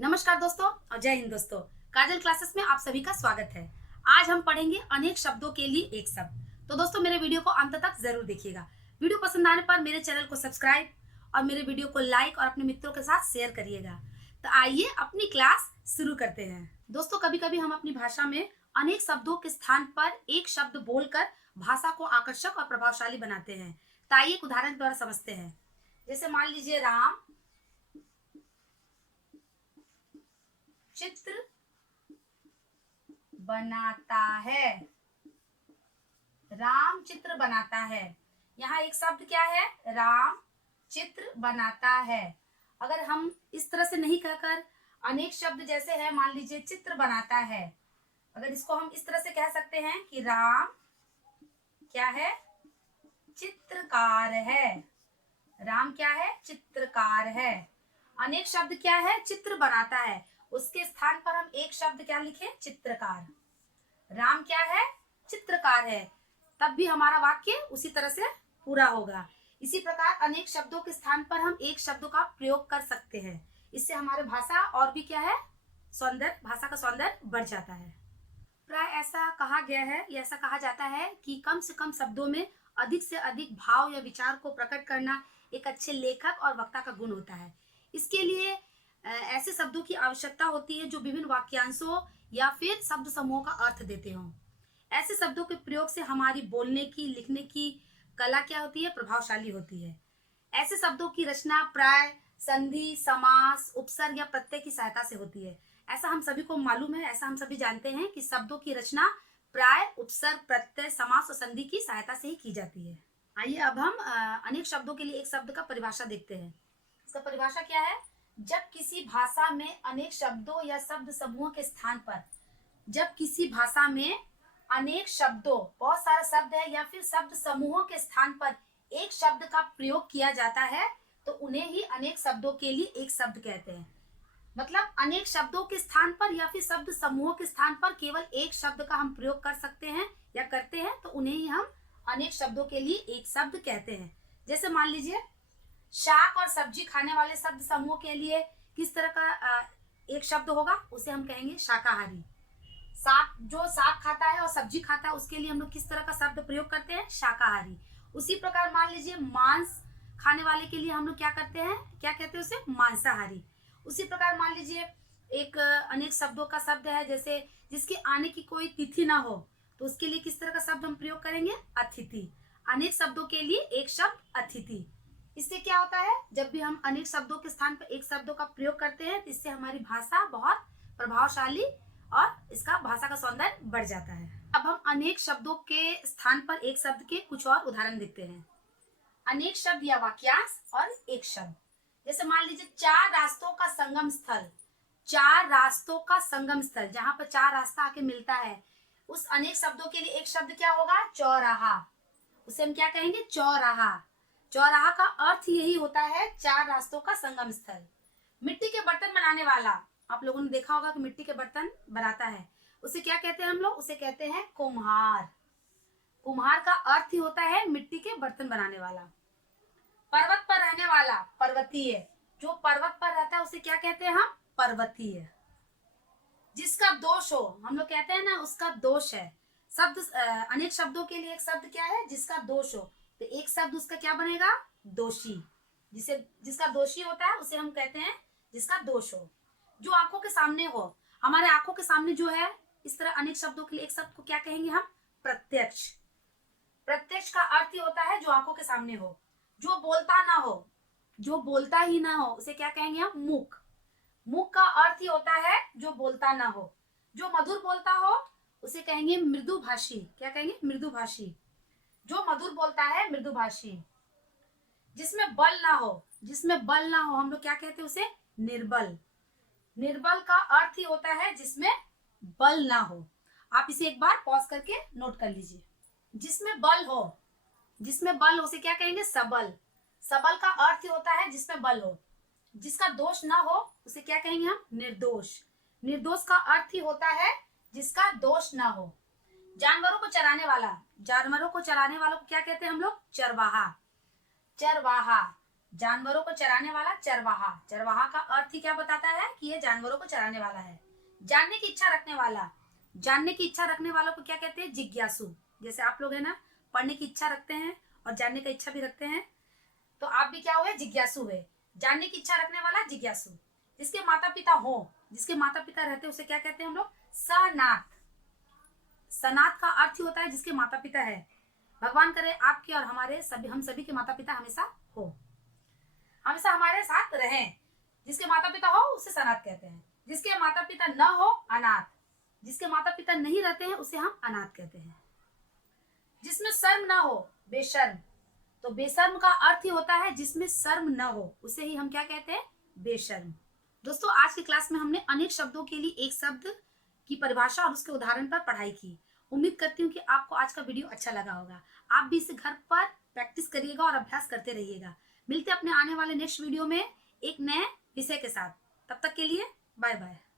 नमस्कार दोस्तों और जय हिंद दोस्तों। काजल क्लासेस में आप सभी का स्वागत है। आज हम पढ़ेंगे अनेक शब्दों के लिए एक शब्द। तो दोस्तों मेरे वीडियो को अंत तक जरूर देखिएगा। वीडियो पसंद आने पर मेरे चैनल को सब्सक्राइब और मेरे वीडियो को लाइक और अपने मित्रों के साथ शेयर करिएगा। तो आइए अपनी क्लास शुरू करते हैं। दोस्तों कभी कभी हम अपनी भाषा में अनेक शब्दों के स्थान पर एक शब्द बोलकर भाषा को आकर्षक और प्रभावशाली बनाते हैं। तो आइए एक उदाहरण द्वारा समझते हैं। जैसे मान लीजिए राम चित्र बनाता है। राम चित्र बनाता है। यहाँ एक शब्द क्या है? राम चित्र बनाता है। अगर हम इस तरह से नहीं कहकर अनेक शब्द जैसे है, मान लीजिए चित्र बनाता है, अगर इसको हम इस तरह से कह सकते हैं कि राम क्या है? चित्रकार है। राम क्या है? चित्रकार है। अनेक शब्द क्या है? चित्र बनाता है। उसके स्थान पर हम एक शब्द क्या लिखे? चित्रकार। राम क्या है? चित्रकार है। तब भी हमारा वाक्य उसी तरह से पूरा होगा। इसी प्रकार अनेक शब्दों के स्थान पर हम एक शब्द का प्रयोग कर सकते हैं। इससे हमारे भाषा और भी क्या है? भाषा का सौंदर्य बढ़ जाता है। प्राय ऐसा कहा गया है या ऐसा कहा जाता है कि कम से कम शब्दों में अधिक से अधिक भाव या विचार को प्रकट करना एक अच्छे लेखक और वक्ता का गुण होता है। इसके लिए ऐसे शब्दों की आवश्यकता होती है जो विभिन्न वाक्यांशों या फिर शब्द समूहों का अर्थ देते हों। ऐसे शब्दों के प्रयोग से हमारी बोलने की, लिखने की कला क्या होती है? प्रभावशाली होती है। ऐसे शब्दों की रचना प्राय संधि, समास, उपसर्ग या प्रत्यय की सहायता से होती है। ऐसा हम सभी को मालूम है, ऐसा हम सभी जानते हैं कि शब्दों की रचना प्राय उपसर्ग, प्रत्यय, समास और संधि की सहायता से ही की जाती है। आइए अब हम अनेक शब्दों के लिए एक शब्द का परिभाषा देखते हैं। इसका परिभाषा क्या है? जब किसी भाषा में अनेक शब्दों या शब्द समूहों के स्थान पर, जब किसी भाषा में अनेक शब्दों, बहुत सारे शब्द है या फिर शब्द समूहों के स्थान पर एक शब्द का प्रयोग किया जाता है तो उन्हें ही अनेक शब्दों के लिए एक शब्द कहते हैं। मतलब अनेक शब्दों के स्थान पर या फिर शब्द समूहों के स्थान पर केवल एक शब्द का हम प्रयोग कर सकते हैं या करते हैं तो उन्हें ही हम अनेक शब्दों के लिए एक शब्द कहते हैं। जैसे मान लीजिए शाक और सब्जी खाने वाले शब्द समूह के लिए किस तरह का एक शब्द होगा? उसे हम कहेंगे शाकाहारी। साग, जो साग खाता है और सब्जी खाता है उसके लिए हम लोग किस तरह का शब्द प्रयोग करते हैं? शाकाहारी। उसी प्रकार मान लीजिए मांस खाने वाले के लिए हम लोग क्या करते हैं? क्या कहते हैं उसे? मांसाहारी। उसी प्रकार मान लीजिए एक अनेक शब्दों का शब्द है, जैसे जिसके आने की कोई तिथि ना हो तो उसके लिए किस तरह का शब्द हम प्रयोग करेंगे? अतिथि। अनेक शब्दों के लिए एक शब्द अतिथि। इससे क्या होता है? जब भी हम अनेक शब्दों के स्थान पर एक शब्दों का प्रयोग करते हैं तो इससे हमारी भाषा बहुत प्रभावशाली और इसका भाषा का सौंदर्य बढ़ जाता है। अब हम अनेक शब्दों के स्थान पर एक शब्द के कुछ और उदाहरण देखते हैं। अनेक शब्द या वाक्यांश और एक शब्द। जैसे मान लीजिए चार रास्तों का संगम स्थल। चार रास्तों का संगम स्थल, जहां पर चार रास्ता आके मिलता है, उस अनेक शब्दों के लिए एक शब्द क्या होगा? चौराहा। उसे हम क्या कहेंगे? चौराहा। चौराहा का अर्थ यही होता है, चार रास्तों का संगम स्थल। मिट्टी के बर्तन बनाने वाला, आप लोगों ने देखा होगा कि मिट्टी के बर्तन बनाता है, उसे क्या कहते हैं हम लोग? उसे कहते हैं कुम्हार। कुम्हार का अर्थ ही होता है मिट्टी के बर्तन बनाने वाला। पर्वत पर रहने वाला, पर्वतीय। जो पर्वत पर रहता है उसे क्या कहते हैं हम? पर्वतीय। जिसका दोष हो, हम लोग कहते हैं ना उसका दोष है। शब्द अनेक शब्दों के लिए एक शब्द क्या है? जिसका दोष हो। तो एक शब्द उसका क्या बनेगा? दोषी। जिसका दोषी होता है उसे हम कहते हैं जिसका दोष हो। जो आंखों के सामने हो, हमारे आंखों के सामने जो है, इस तरह अनेक शब्दों के लिए एक शब्द को क्या कहेंगे हम? प्रत्यक्ष। प्रत्यक्ष का अर्थ ही होता है जो आंखों के सामने हो। जो बोलता ना हो, जो बोलता ही ना हो, उसे क्या कहेंगे हम? मूक। मूक का अर्थ ही होता है जो बोलता ना हो। जो मधुर बोलता हो उसे कहेंगे मृदुभाषी। क्या कहेंगे? मृदुभाषी। जो मधुर बोलता है मृदुभाषी। जिसमें बल ना हो, जिसमें बल ना हो हम लोग क्या कहते हैं उसे? निर्बल। निर्बल का अर्थ ही होता है जिसमें बल ना हो। आप इसे एक बार पॉज करके नोट कर लीजिए। जिसमें बल हो, जिसमें बल हो उसे क्या कहेंगे? सबल। सबल का अर्थ ही होता है जिसमें बल हो। जिसका दोष ना हो उसे क्या कहेंगे हम? निर्दोष। निर्दोष का अर्थ ही होता है जिसका दोष ना हो। जानवरों को चराने वाला, जानवरों को चराने वालों को क्या कहते हैं हम लोग? चरवाहा। चरवाहा। जानवरों को चराने वाला चरवाहा, चरवाहा का अर्थ ही क्या बताता है कि ये जानवरों को चराने वाला है। जानने की इच्छा रखने वाला, जानने की इच्छा रखने वालों को क्या कहते हैं? जिज्ञासु। जैसे आप लोग है ना, पढ़ने की इच्छा रखते हैं और जानने का इच्छा भी रखते हैं, तो आप भी क्या हुए? जिज्ञासु हुए। जानने की इच्छा रखने वाला जिज्ञासु। जिसके माता पिता हो, जिसके माता पिता रहते हैं, उसे क्या कहते हैं हम लोग? सनाथ। सनाथ का अर्थ ही होता है जिसके माता पिता है। भगवान करे आपके और हमारे सभी, हम सभी के माता पिता हमेशा हो, हमेशा हमारे साथ रहें। जिसके माता पिता हो उसे सनाथ कहते हैं। जिसके माता पिता न हो, अनाथ। जिसके माता पिता नहीं रहते हैं उसे हम अनाथ कहते हैं। जिसमें शर्म ना हो, बेशर्म। तो बेशर्म का अर्थ ही होता है जिसमें शर्म न हो, उसे ही हम क्या कहते हैं? बेशर्म। दोस्तों, आज की क्लास में हमने अनेक शब्दों के लिए एक शब्द की परिभाषा और उसके उदाहरण पर पढ़ाई की। उम्मीद करती हूँ कि आपको आज का वीडियो अच्छा लगा होगा। आप भी इसे घर पर प्रैक्टिस करिएगा और अभ्यास करते रहिएगा। मिलते हैं अपने आने वाले नेक्स्ट वीडियो में एक नए विषय के साथ। तब तक के लिए बाय बाय।